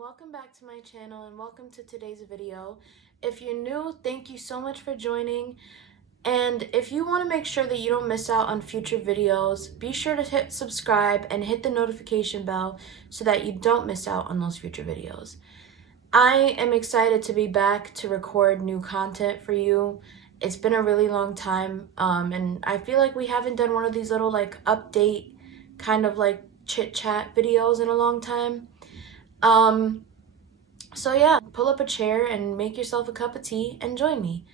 welcome back to my channel and welcome to today's video. If you're new, thank you so much for joining. And if you want to make sure that you don't miss out on future videos, be sure to hit subscribe and hit the notification bell so that you don't miss out on those future videos. I am excited to be back to record new content for you. It's been a really long time, and I feel like we haven't done one of these little update kind of chit chat videos in a long time. So yeah, pull up a chair and make yourself a cup of tea and join me.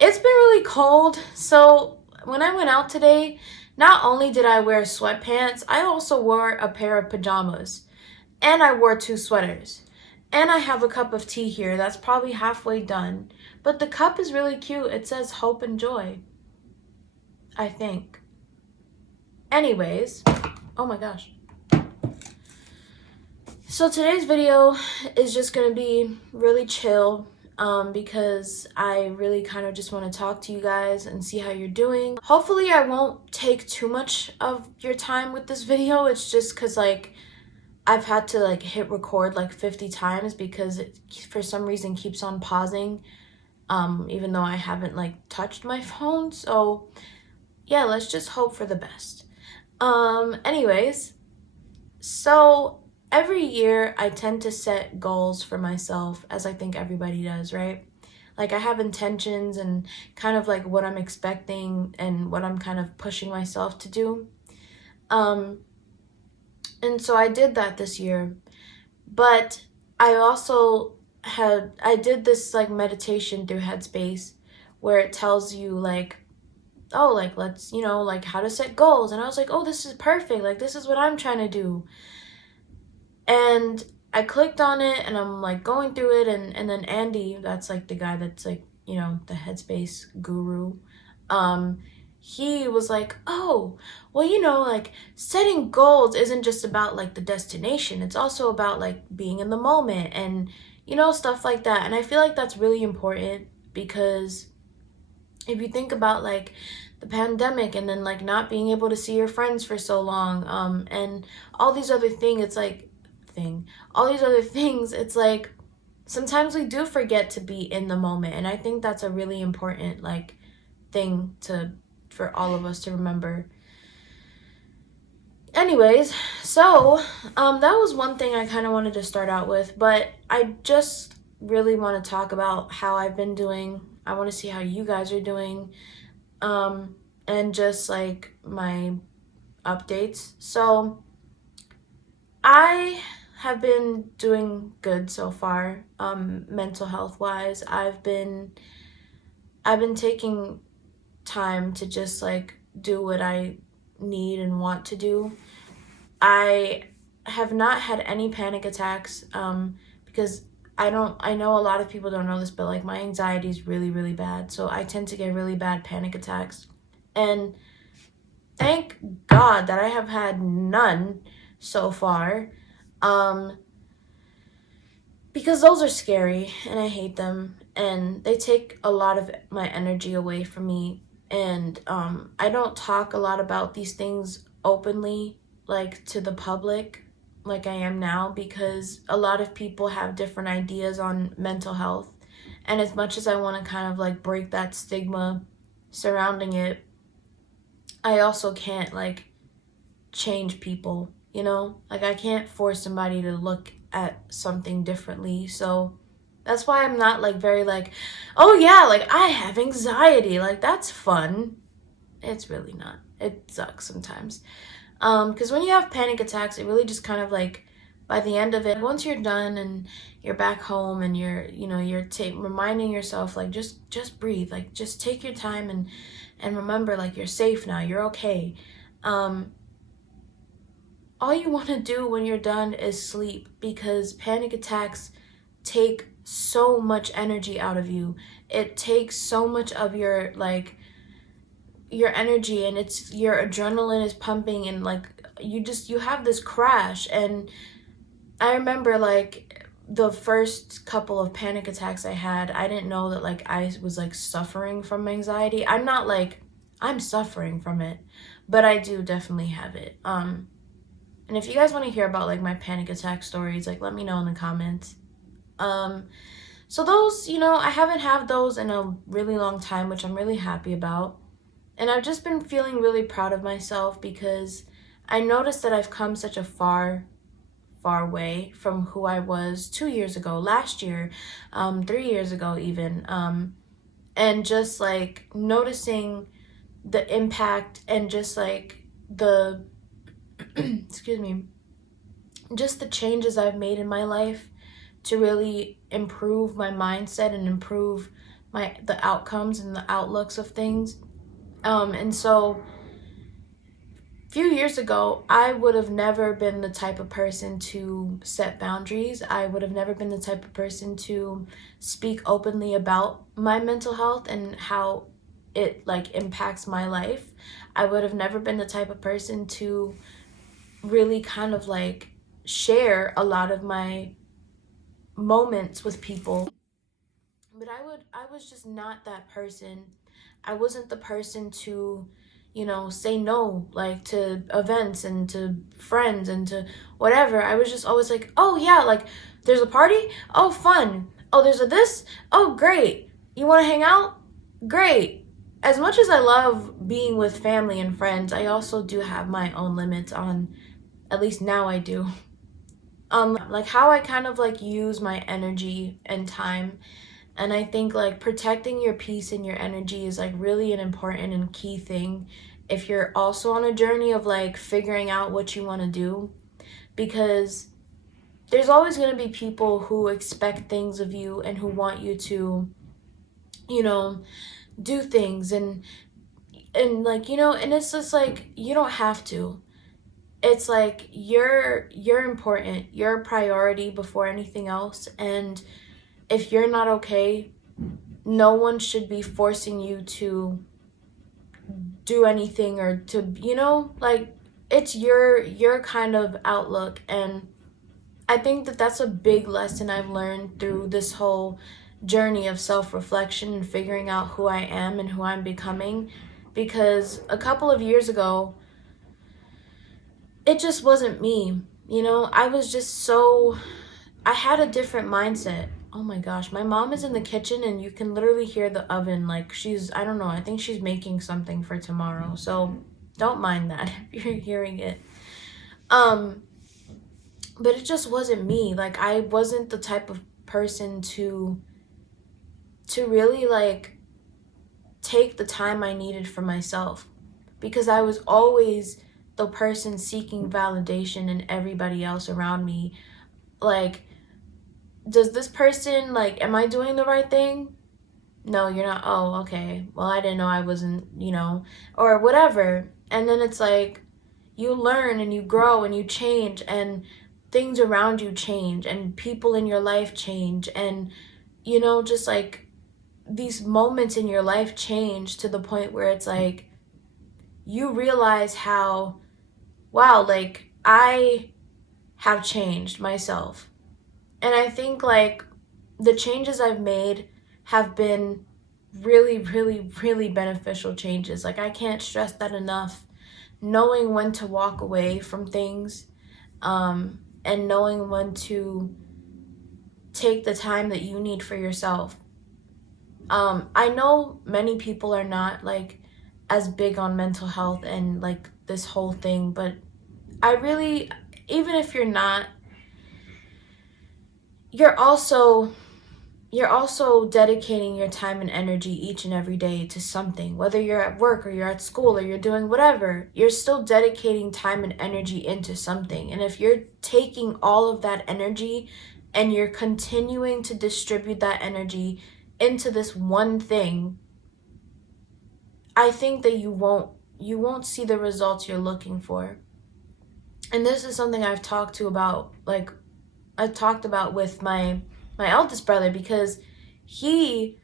It's been really cold, so when I went out today, not only did I wear sweatpants, I also wore a pair of pajamas. And I wore 2 sweaters. And I have a cup of tea here that's probably halfway done. But the cup is really cute. It says hope and joy, I think. Anyways, oh my gosh. So today's video is just going to be really chill because I really kind of just want to talk to you guys and see how you're doing. Hopefully I won't take too much of your time with this video. It's just because I've had to hit record 50 times because it for some reason keeps on pausing even though I haven't touched my phone. So yeah, let's just hope for the best. Anyways, so every year I tend to set goals for myself, as I think everybody does, right? I have intentions and kind of what I'm expecting and what I'm kind of pushing myself to do. And so I did that this year. But I also I did this meditation through Headspace where it tells you let's, how to set goals. And I was like, oh, this is perfect. This is what I'm trying to do. And I clicked on it and I'm going through it, and then Andy, that's the guy that's the Headspace guru, he was like, oh, well, setting goals isn't just about the destination. It's also about being in the moment and stuff like that. And I feel like that's really important because if you think about the pandemic and then not being able to see your friends for so long, and all these other things, it's sometimes we do forget to be in the moment. And I think that's a really important thing for all of us to remember. Anyways, so that was one thing I kind of wanted to start out with, but I just really want to talk about how I've been doing. I want to see how you guys are doing, and just my updates. So I have been doing good so far, mental health wise. I've been taking time to just do what I need and want to do. I have not had any panic attacks because I know a lot of people don't know this, but my anxiety is really, really bad. So I tend to get really bad panic attacks. And thank God that I have had none so far. Because those are scary and I hate them and they take a lot of my energy away from me. And I don't talk a lot about these things openly to the public like I am now, because a lot of people have different ideas on mental health. And as much as I want to kind of break that stigma surrounding it, I also can't change people, I can't force somebody to look at something differently. So that's why I'm not very oh yeah, I have anxiety. That's fun. It's really not. It sucks sometimes. Because when you have panic attacks, it really just kind of by the end of it, once you're done and you're back home and you're reminding yourself just breathe, just take your time and remember you're safe now, you're okay. All you want to do when you're done is sleep, because panic attacks take so much energy out of you. It takes so much of your energy, and it's your adrenaline is pumping, and you have this crash. And I remember the first couple of panic attacks I had, I didn't know that I was suffering from anxiety. I'm not I'm suffering from it, but I do definitely have it. And if you guys want to hear about like my panic attack stories, like let me know in the comments. Um, so those, I haven't had those in a really long time, which I'm really happy about. And I've just been feeling really proud of myself because I noticed that I've come such a far way from who I was 2 years ago, last year, 3 years ago, even. And just like noticing the impact and just like the, excuse me, just the changes I've made in my life to really improve my mindset and improve the outcomes and the outlooks of things. And so a few years ago, I would have never been the type of person to set boundaries. I would have never been the type of person to speak openly about my mental health and how it like impacts my life. I would have never been the type of person to really kind of like share a lot of my moments with people. But I was just not that person. I wasn't the person to, say no like to events and to friends and to whatever. I was just always like, "Oh yeah, like there's a party? Oh fun. Oh, there's a this? Oh great. You want to hang out? Great." As much as I love being with family and friends, I also do have my own limits on, at least now I do, like how I kind of like use my energy and time. And I think like protecting your peace and your energy is like really an important and key thing if you're also on a journey of like figuring out what you want to do, because there's always going to be people who expect things of you and who want you to, you know, do things and like, and it's just like you don't have to. It's like you're important. You're a priority before anything else, and if you're not okay, no one should be forcing you to do anything or to, like it's your kind of outlook. And I think that that's a big lesson I've learned through this whole journey of self-reflection and figuring out who I am and who I'm becoming, because a couple of years ago it just wasn't me. I was just so, I had a different mindset. Oh my gosh, my mom is in the kitchen and you can literally hear the oven. Like I don't know, I think she's making something for tomorrow. So don't mind that if you're hearing it. Um, but it just wasn't me. Like I wasn't the type of person to really like take the time I needed for myself, because I was always the person seeking validation in everybody else around me. Like, does this person, like, am I doing the right thing? No, you're not. Oh, okay. Well, I didn't know I wasn't, or whatever. And then it's like you learn and you grow and you change, and things around you change and people in your life change, and just like these moments in your life change to the point where it's like you realize how, wow, like I have changed myself. And I think like the changes I've made have been really, really, really beneficial changes. Like I can't stress that enough. Knowing when to walk away from things, and knowing when to take the time that you need for yourself. I know many people are not like as big on mental health and like this whole thing, but I really, even if you're not, you're also you're also dedicating your time and energy each and every day to something. Whether you're at work or you're at school or you're doing whatever, you're still dedicating time and energy into something. And if you're taking all of that energy and you're continuing to distribute that energy into this one thing, I think that you won't see the results you're looking for. And this is something I talked about with my eldest brother, because he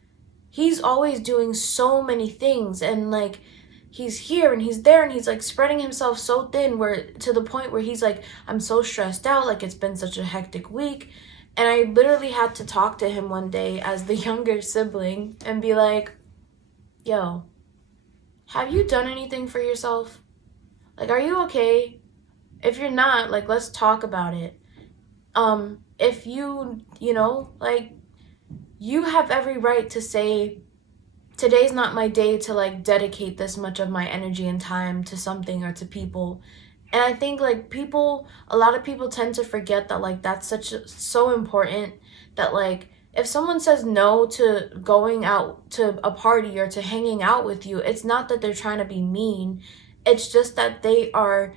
he's always doing so many things, and like he's here and he's there and he's like spreading himself so thin, where to the point where he's like, I'm so stressed out, like it's been such a hectic week. And I literally had to talk to him one day as the younger sibling and be like, yo, have you done anything for yourself? Like, are you okay? If you're not, like, let's talk about it. If like, you have every right to say, today's not my day to like dedicate this much of my energy and time to something or to people. And I think like a lot of people tend to forget that like that's so important, that like if someone says no to going out to a party or to hanging out with you, it's not that they're trying to be mean. It's just that they are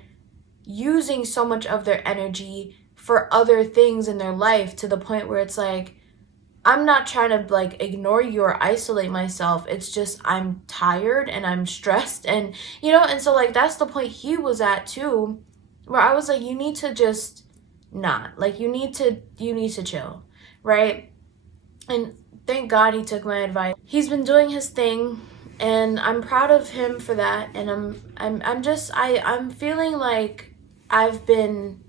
using so much of their energy for other things in their life, to the point where it's like, I'm not trying to like ignore you or isolate myself. It's just I'm tired and I'm stressed, and and so like that's the point he was at too, where I was like, you need to just not. Like you need to chill, right? And thank God he took my advice. He's been doing his thing, and I'm proud of him for that. And I'm feeling like I've been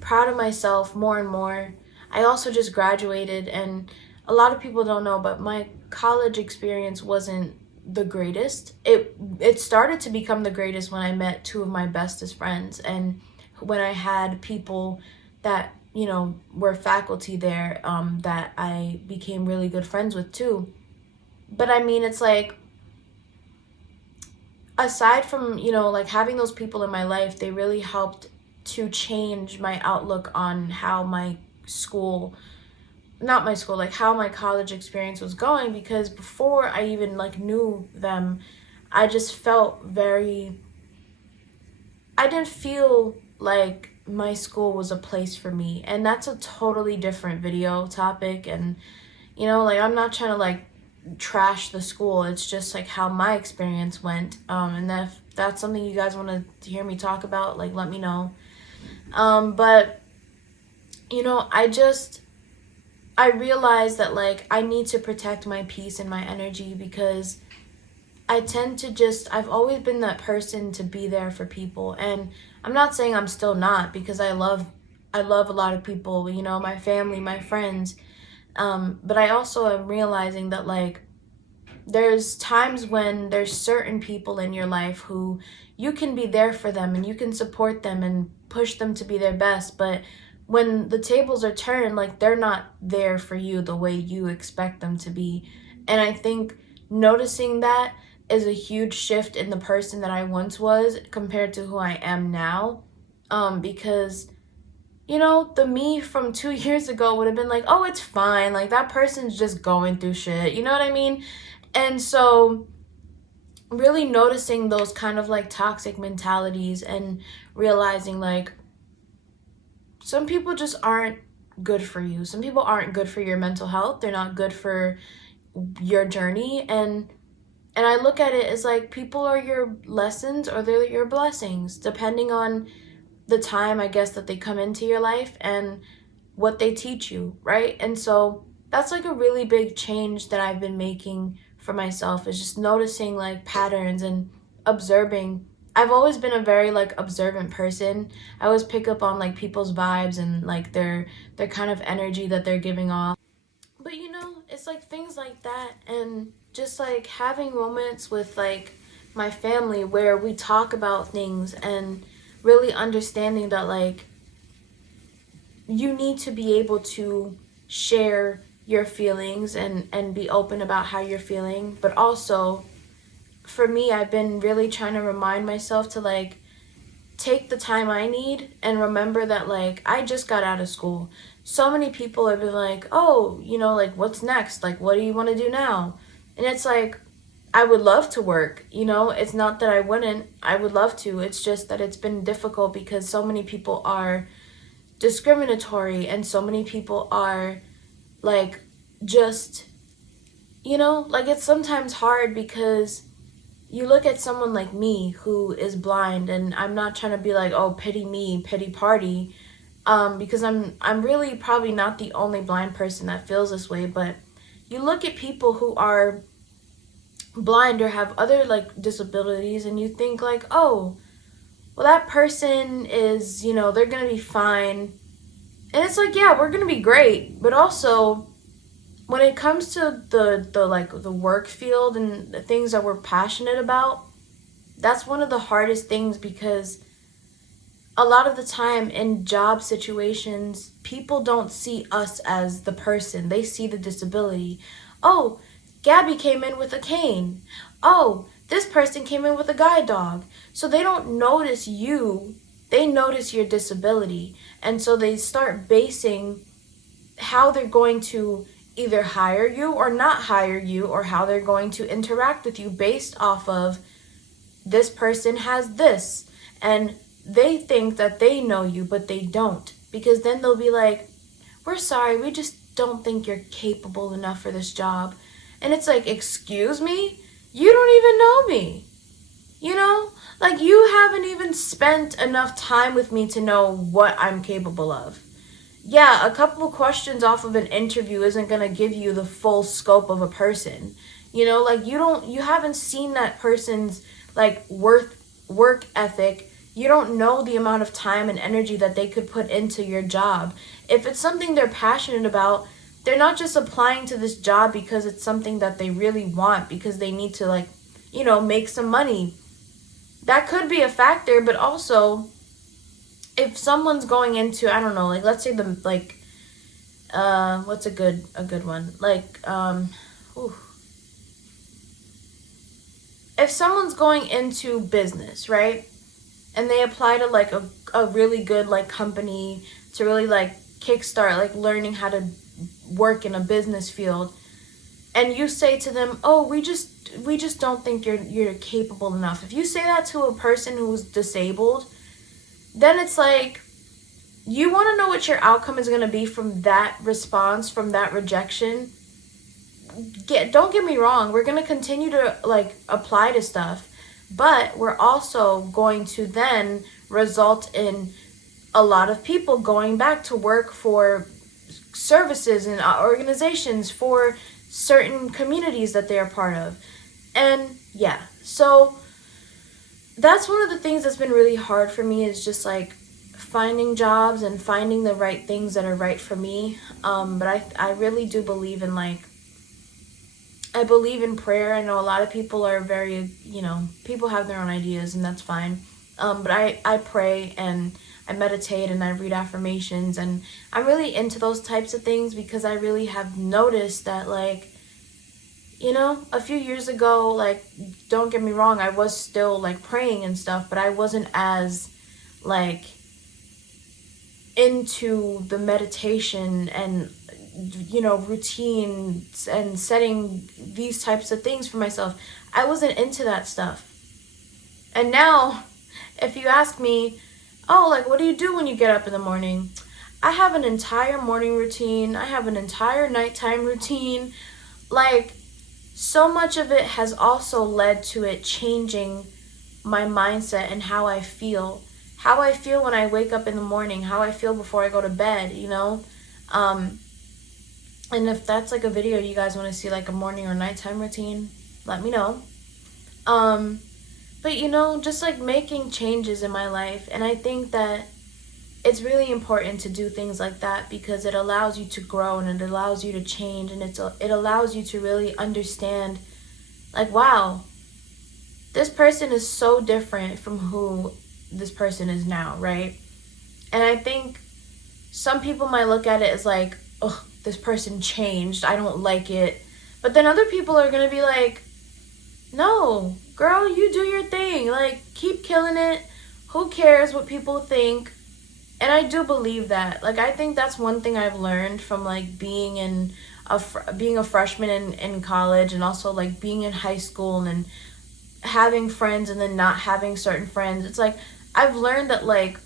proud of myself more and more. I also just graduated, and a lot of people don't know, but my college experience wasn't the greatest. It started to become the greatest when I met two of my bestest friends, and when I had people that were faculty there, that I became really good friends with too. But I mean, it's like, aside from like having those people in my life, they really helped to change my outlook on how my school not my school like how my college experience was going, because before I even like knew them, I just felt very I didn't feel like my school was a place for me. And that's a totally different video topic. And like, I'm not trying to like trash the school. It's just like how my experience went. And if that's something you guys want to hear me talk about, like, let me know. But I realized that like I need to protect my peace and my energy, because I've always been that person to be there for people. And I'm not saying I'm still not, because I love a lot of people, my family, my friends. But I also am realizing that like there's times when there's certain people in your life who you can be there for them and you can support them and push them to be their best, but when the tables are turned, like they're not there for you the way you expect them to be. And I think noticing that is a huge shift in the person that I once was compared to who I am now. Because the me from 2 years ago would have been like, oh, it's fine, like that person's just going through shit, you know what I mean? And so really noticing those kind of like toxic mentalities, and realizing like some people just aren't good for you. Some people aren't good for your mental health. They're not good for your journey. And I look at it as like, people are your lessons or they're your blessings, depending on the time, I guess, that they come into your life and what they teach you, right? And so that's like a really big change that I've been making for myself, is just noticing like patterns and observing. I've always been a very like observant person. I always pick up on like people's vibes and like their kind of energy that they're giving off. But it's like things like that, and just like having moments with like my family where we talk about things, and really understanding that like you need to be able to share your feelings and be open about how you're feeling. But also, for me, I've been really trying to remind myself to like take the time I need, and remember that like I just got out of school. So many people have been like, oh, like what's next? Like, what do you want to do now? And it's like, I would love to work, it's not that I wouldn't. I would love to. It's just that it's been difficult because so many people are discriminatory, and so many people are like, just, like it's sometimes hard because you look at someone like me who is blind, and I'm not trying to be like, oh, pity me, pity party, because I'm really probably not the only blind person that feels this way. But you look at people who are blind or have other like disabilities, and you think like, oh, well, that person is, they're gonna be fine. And it's like, yeah, we're gonna be great. But also, when it comes to the like the work field and the things that we're passionate about, that's one of the hardest things, because a lot of the time in job situations, people don't see us as the person. They see the disability. Oh, Gabby came in with a cane. Oh, this person came in with a guide dog. So they don't notice you, they notice your disability. And so they start basing how they're going to either hire you or not hire you, or how they're going to interact with you based off of this person has this. And they think that they know you, but they don't. Because then they'll be like, we're sorry, we just don't think you're capable enough for this job. And it's like, excuse me? You don't even know me. You know? Like, you haven't even spent enough time with me to know what I'm capable of. Yeah, a couple of questions off of an interview isn't going to give you the full scope of a person. You know, like, you haven't seen that person's like work ethic. You don't know the amount of time and energy that they could put into your job. If it's something they're passionate about, they're not just applying to this job because it's something that they really want, because they need to, like, make some money. That could be a factor, but also if someone's going into, I don't know, like, let's say the, like, what's a good one? Like, ooh. If someone's going into business, right? And they apply to, like, a really good, like, company to really, like, kickstart, like, learning how to work in a business field. And you say to them, oh, we just don't think you're capable enough. If you say that to a person who's disabled, then it's like, you want to know what your outcome is going to be from that response, from that rejection. Don't get me wrong, we're going to continue to, like, apply to stuff, but we're also going to then result in a lot of people going back to work for services and organizations for certain communities that they are part of. And yeah, so that's one of the things that's been really hard for me, is just like finding jobs and finding the right things that are right for me. But I really do believe in, like, I believe in prayer. I know a lot of people are very, people have their own ideas, and that's fine. But I pray and I meditate and I read affirmations, and I'm really into those types of things because I really have noticed that, like, a few years ago, like, don't get me wrong, I was still, like, praying and stuff, but I wasn't as, like, into the meditation and, routines and setting these types of things for myself. I wasn't into that stuff. And now, if you ask me, oh, like, what do you do when you get up in the morning? I have an entire morning routine. I have an entire nighttime routine. Like, so much of it has also led to it changing my mindset and how I feel. How I feel when I wake up in the morning, how I feel before I go to bed, And if that's, like, a video you guys want to see, like, a morning or nighttime routine, let me know. But, just, like, making changes in my life. And I think that it's really important to do things like that because it allows you to grow and it allows you to change, and it allows you to really understand, like, wow, this person is so different from who this person is now, right? And I think some people might look at it as like, oh, this person changed, I don't like it. But then other people are going to be like, no, girl, you do your thing. Like, keep killing it. Who cares what people think? And I do believe that. Like, I think that's one thing I've learned from, like, being being a freshman in college, and also, like, being in high school and having friends and then not having certain friends. It's like, I've learned that, like,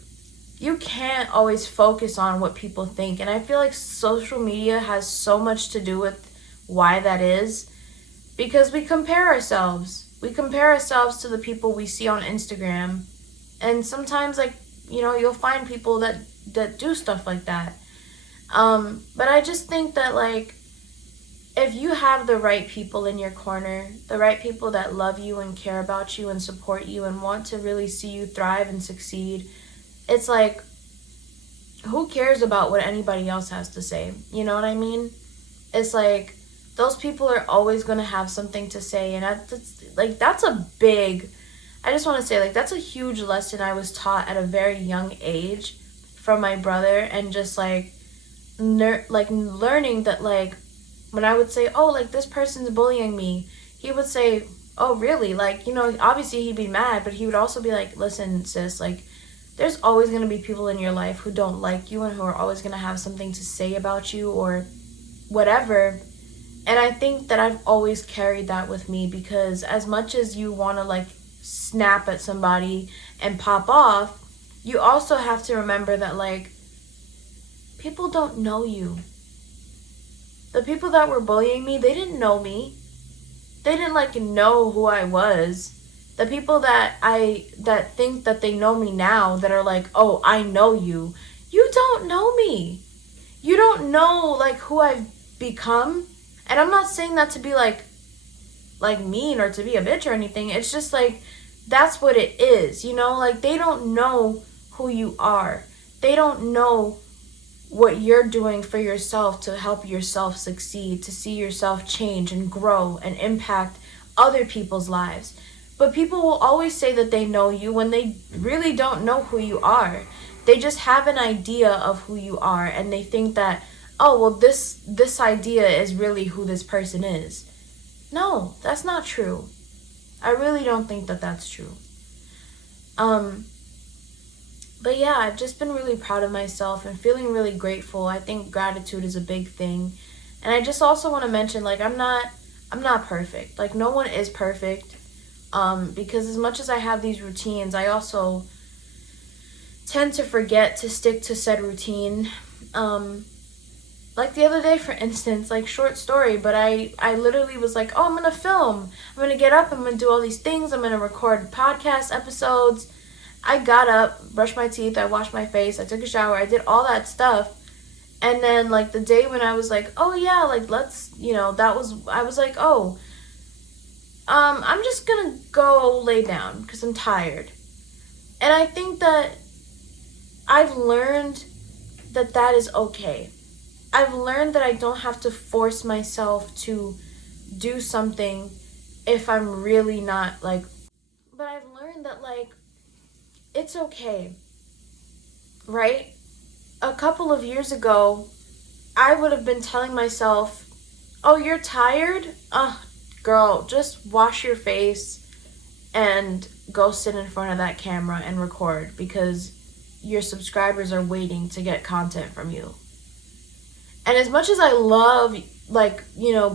you can't always focus on what people think. And I feel like social media has so much to do with why that is. Because we compare ourselves. We compare ourselves to the people we see on Instagram. And sometimes, like, you'll find people that do stuff like that. But I just think that, like, if you have the right people in your corner, the right people that love you and care about you and support you and want to really see you thrive and succeed, it's like, who cares about what anybody else has to say? You know what I mean? It's like, those people are always going to have something to say, and that's a big I just want to say, like, that's a huge lesson I was taught at a very young age from my brother, and just like learning that, like, when I would say, oh, like, this person's bullying me, he would say, oh, really? Like, obviously he'd be mad, but he would also be like, listen, sis, like, there's always going to be people in your life who don't like you and who are always going to have something to say about you or whatever. And I think that I've always carried that with me, because as much as you want to, like, snap at somebody and pop off, you also have to remember that, like, people don't know you. The people that were bullying me, they didn't know me. They didn't, like, know who I was. The people that think that they know me now, that are like, oh, I know you. You don't know me. You don't know, like, who I've become. And I'm not saying that to be, like mean or to be a bitch or anything. It's just, like, that's what it is, Like, they don't know who you are. They don't know what you're doing for yourself to help yourself succeed, to see yourself change and grow and impact other people's lives. But people will always say that they know you when they really don't know who you are. They just have an idea of who you are, and they think that, oh, well, this idea is really who this person is. No, that's not true. I really don't think that that's true. But yeah, I've just been really proud of myself and feeling really grateful. I think gratitude is a big thing. And I just also want to mention, like, I'm not perfect. Like, no one is perfect. Because as much as I have these routines, I also tend to forget to stick to said routine. Like the other day, for instance, like, short story, but I literally was like, oh, I'm going to film. I'm going to get up. I'm going to do all these things. I'm going to record podcast episodes. I got up, brushed my teeth, I washed my face, I took a shower, I did all that stuff. And then, like, the day when I was like, oh yeah, like, let's, I was like, oh, I'm just gonna go lay down because I'm tired. And I think that I've learned that that is okay. I've learned that I don't have to force myself to do something if I'm really not, like, but I've learned that, like, it's okay, right? A couple of years ago, I would have been telling myself, oh, you're tired? Girl, just wash your face and go sit in front of that camera and record, because your subscribers are waiting to get content from you. And as much as I love, like,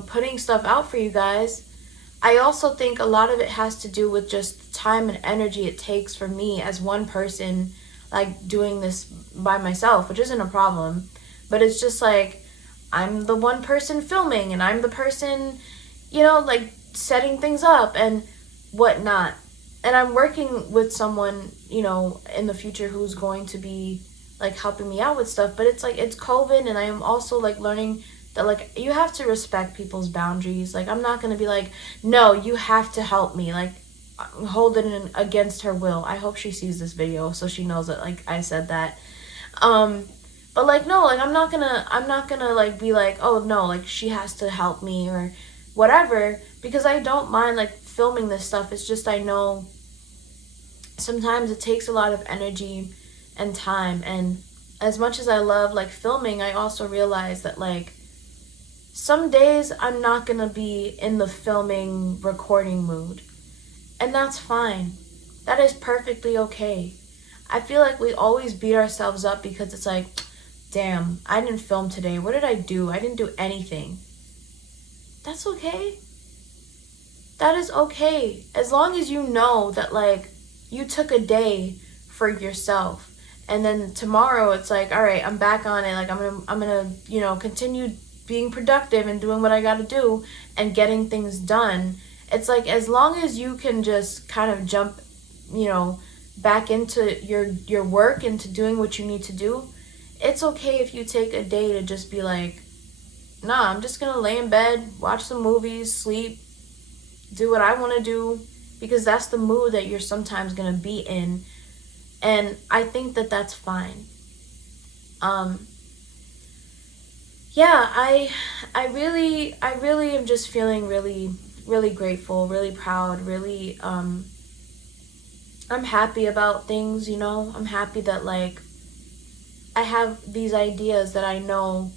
putting stuff out for you guys, I also think a lot of it has to do with just time and energy it takes for me as one person, like, doing this by myself, which isn't a problem. But it's just like, I'm the one person filming, and I'm the person, like, setting things up and whatnot. And I'm working with someone, in the future who's going to be, like, helping me out with stuff. But it's like, it's COVID, and I am also, like, learning that, like, you have to respect people's boundaries. Like, I'm not going to be like, no, you have to help me. Like, hold it in against her will. I hope she sees this video so she knows that, like, I said that. But, like, no, like, I'm not gonna, like, be like, oh, no, like, she has to help me or whatever, because I don't mind, like, filming this stuff. It's just, I know sometimes it takes a lot of energy and time. And as much as I love, like, filming, I also realize that, like, some days I'm not gonna be in the filming, recording mood. And that's fine. That is perfectly okay. I feel like we always beat ourselves up because it's like, damn, I didn't film today. What did I do? I didn't do anything. That's okay. That is okay. As long as you know that, like, you took a day for yourself. And then tomorrow it's like, all right, I'm back on it. Like, I'm gonna, continue being productive and doing what I gotta do and getting things done. It's like, as long as you can just kind of jump, back into your work, into doing what you need to do, it's okay if you take a day to just be like, nah, I'm just gonna lay in bed, watch some movies, sleep, do what I want to do, because that's the mood that you're sometimes gonna be in. And I think that that's fine. Yeah, I really am just feeling really, really grateful, really proud, really I'm happy about things, you know. I'm happy that like I have these ideas that I know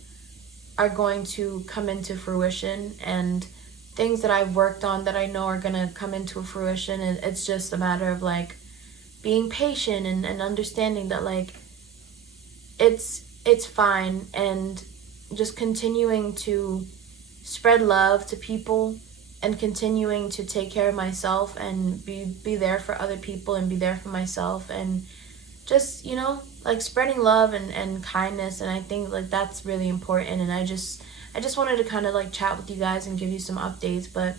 are going to come into fruition, and things that I've worked on that I know are going to come into fruition. And it's just a matter of like being patient and understanding that like it's fine, and just continuing to spread love to people, and continuing to take care of myself and be there for other people and be there for myself, and just, you know, like spreading love and kindness. And I think like that's really important. And I just wanted to kind of like chat with you guys and give you some updates. But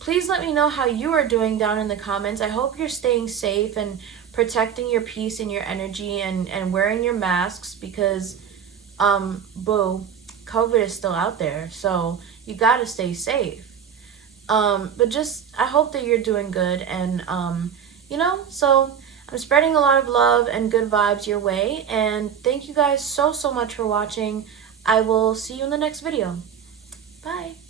please let me know how you are doing down in the comments. I hope you're staying safe and protecting your peace and your energy, and wearing your masks, because boo, COVID is still out there, so you gotta stay safe. But just, I hope that you're doing good, and you know, so I'm spreading a lot of love and good vibes your way, and thank you guys so much for watching. I will see you in the next video. Bye.